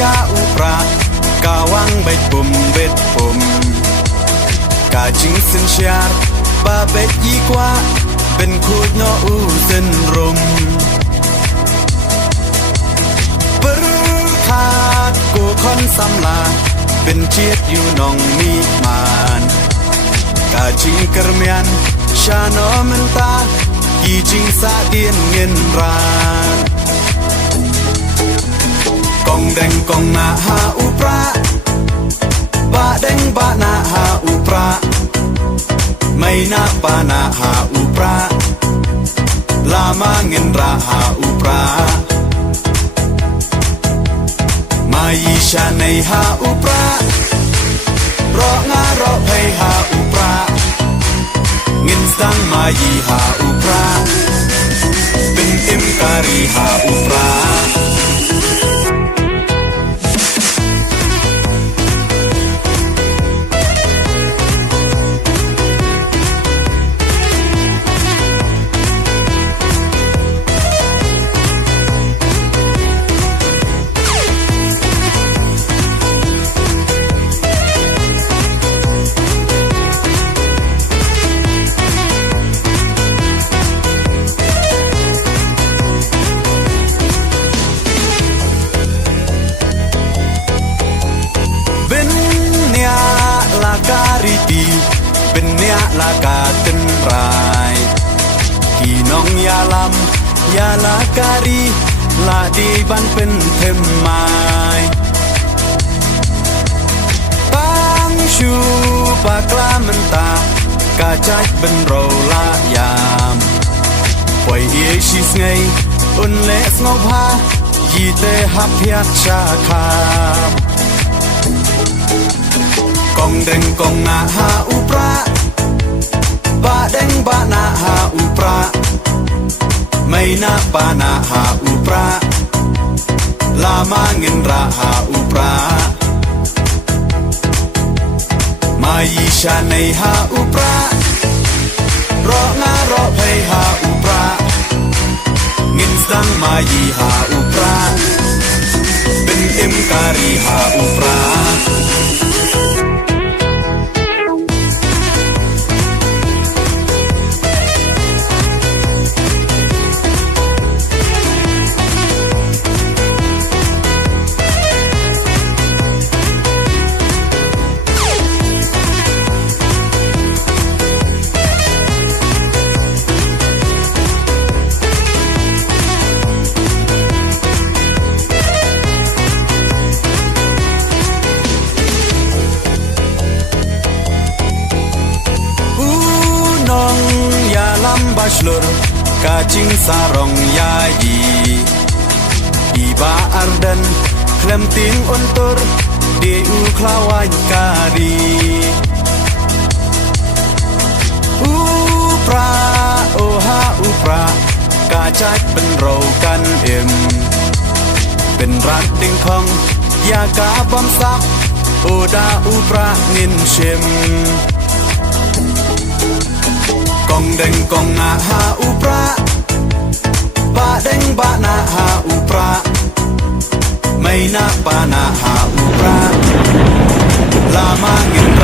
ยาอุปรากาวังใบปุ่มเบ็ดปุ่มกาจิงสินชาร์บาเบ็ดยีกว่าเป็นคูดนออูเส้นรมปรึขาดกูคอนสำลาเป็นเชียดอยู่นองมีมานกาจิงกระเมียนชาโนมันตากีจิงสาเดียนเงินรานกองแดงกองนาหาอุปราบะแดงบะนาหาอุปราไม่นาปานาหาอุปราลามาเงินราหาอุปรามายีชาในหาอุปรารองารอเพหาอุปราเงินสังมายีหาอุปราเป็นเอ็มการีหาอุปราเป็นเนียลากาตึนรายพี่น้องยาลำยาลาการีลาดีบันเป็นเทมไม้ปังชูปากลามันตากาจัดเป็นโรลายามปล่อยเอชิสไงอุ่นเล็กงบฮายีเตหับยักชาคากองแดงกองนาหาอุปราบะแดงบะนาหาอุปราไม่นาปานาหาอุปราลามาเงินราหาอุปรามายีชาในหาอุปรารองารอเพหาอุปราเงินสังมายีหาอุปราเป็นเอ็มการีหาอุปราบาชลร์กาจิงสารองยายีอีบาอาร์ดันเคลมติงอุนตุร์เดอูคลาวายการีอุปราโอฮาอุปรากาจัดเป็นโรกันเอ็มเป็นรักดิ่งของยากาบอมซับโอดาอุปราเงินเชมกองแดงกองนาหาอุปราบะแดงบะนาหาอุปราไม่นาปานาหาอุปราลามาเงิน